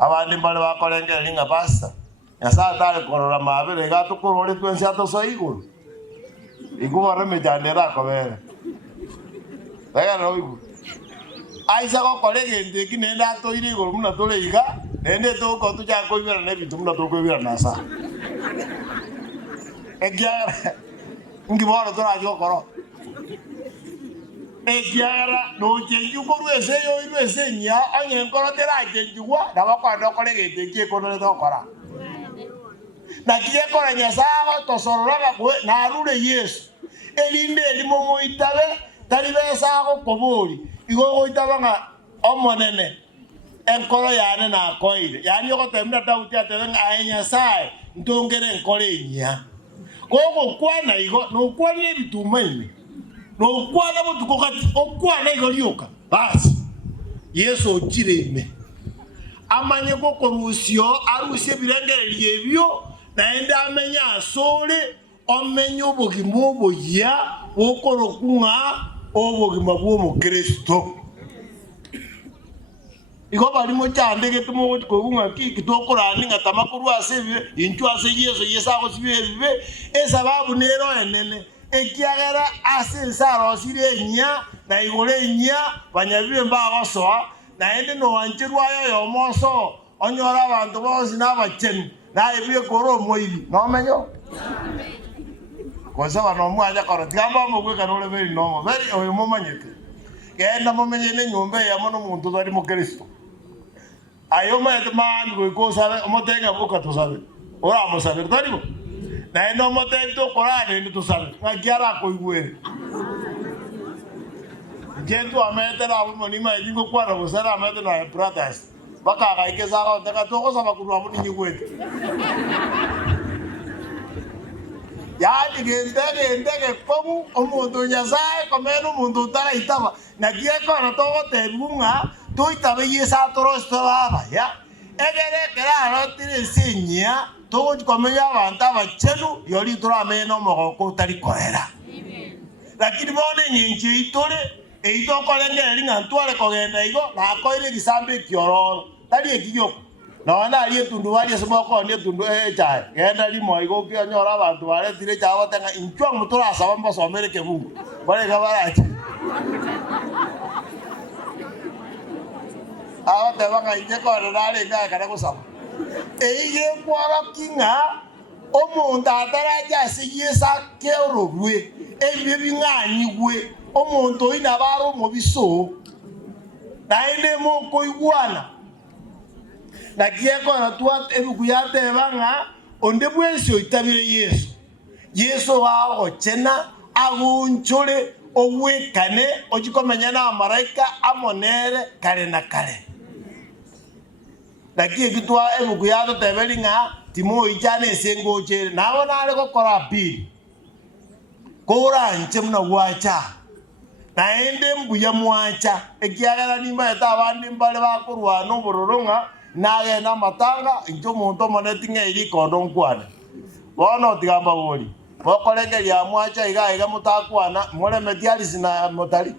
abandi mbale bakolengera linga pasta Nyasae Tarekorora Amabera igatukorore twense atoso Igoro igubara mejandera kobere bega no igu Isaac okorege ndeki nenda toire Igoro muna tole iga nende toko tuja koibera ne bitu muna toko ibera nasa egia ngiboro tora jokoro egiara no chenju koru ese yo iru ese nya anye nkoro tera chenjuwa na bakwando korege ndeki kono ndokora na kiye kora Nyasae tosorora kwe na arure Yesu elinde elimo itabe tali besa ko kobori igo itaba omonene enkoro yane na koire yani ko temda tauti atenga Nyasae ntongere nkore nya koko kwana igo no kwani bitumaine no kwana mutuko kati okwana igo Rioka basi Yesu ochireme amanye ko korusio arusye birengere ebyo naenda amenya asole omenye obogima oboya okorokunga obogima bwo Kristo igo balimo cyande getumo kokunga kitokora ninga tamakuru asebe intu ase Yesu ago sibibe esababu nero enene ekiagera asensaro sire nya na igore nya banyabibe mbagosoa naende no wanchirwayo yomoso onyora abantu bose nabacheni na ebiye koro moibi no menyo kosa bano mwanya koro tigamba mugweka no leberi no very oyo momanyete genda momenye ne nyumba ya mono muntu bari mu Kristo ayo mayete man go kosa omotenga buka tusabe ora musabe taribo na eno motento korane ndi tusabe ngagiara ko igwere Jento amete na monima idingo kwara busara amete na pratas baka gaikeza ga ndaka toko saba kurwa muri nyigwete yani ndege komu omuntu Nyasae komenu muntu tara itaba na kiye kono togo tebunga toitabe Yesa torosto baba ya egere keraro tire sinya togo komenya abantu abachenu yori turameno mogoko tari korera lakini bone nyinchi itore eito kolengera linga ntwale kogenda igo na koire gisambe kioro tali ekiyo na wana ali tundu wali semoko ndi tundu chai genda limo igo kyonyora abantu bare tire chawo tanga inchwa mutura asaba mboso amerike bungu bare gabarachi awa te banga injeko rale nga kana kusaba eye kwara kinga omuntu ataraja sigisa keorobwe ebye bingani gwe omuntu ina baro mu biso naende mo koigwana na kieko na tuwa ebukuyate banga onde bwensi oitabire Yesu wago chena agunchole owekane ojikomenya na maraika amonere kare na kare na kiekitwa ebukuyate tebelinga timo ijane sengoche nawo nale kokora pili kora nche muna wacha naende mbuya mwacha ekiagera nimba eta abandi mbale bakurwa no bororonga naye na matanga injo muntu monetinga iri kondo nkwana bono tigamba boli bokolege ya mwacha iga mutakwana mole medialis na motari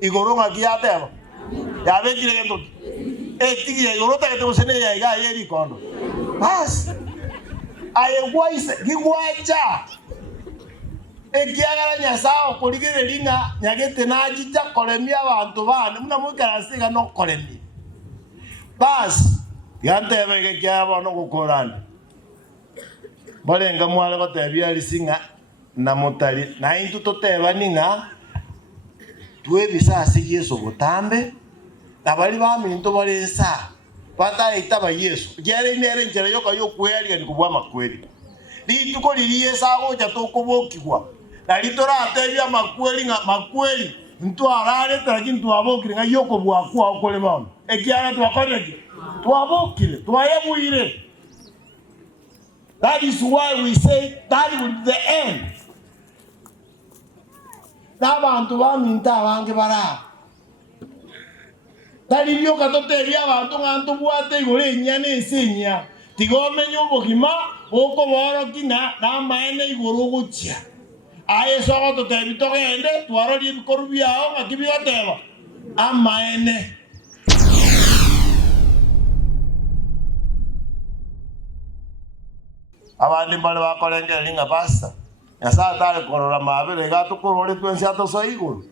igoronga kiateba yabekire gento tigi ya igoro tage tebosene ya iga iri kondo bas aye waise gigwacha ekiagara Nyasae okorigere linga nyagete najija kolemia abantu bane muna mukarasiga no kolemia bas yantebege kyabo no gukorana balenga mwale batebya lisinga na motali na intu toteba ninga twebisasi Yesu butambe tabali baminto balensa bata itaba Yesu jere nere njere yoka yokweli ni kubwa makweli lituko liliye sago cha tokobokigwa na litora atebya makweli ntu arare taraki ntu abokire nga yoko bwakwa okole bano ekiara twakoneke twabokire twayebuire. That is why we say that will be the end. N'abantu baminta abange bara talibyo katotebya abantu ngantu bwate igore nyane esinya tigomenyo bogima boko borokina na maene igoro guchya aye sogo totebito gende twaro libikoru byao ngakibyo teba amaene abandi mbale bakorengera linga pasta Nyasae Tarekorora Amabera gatukorore twense atoso Igoro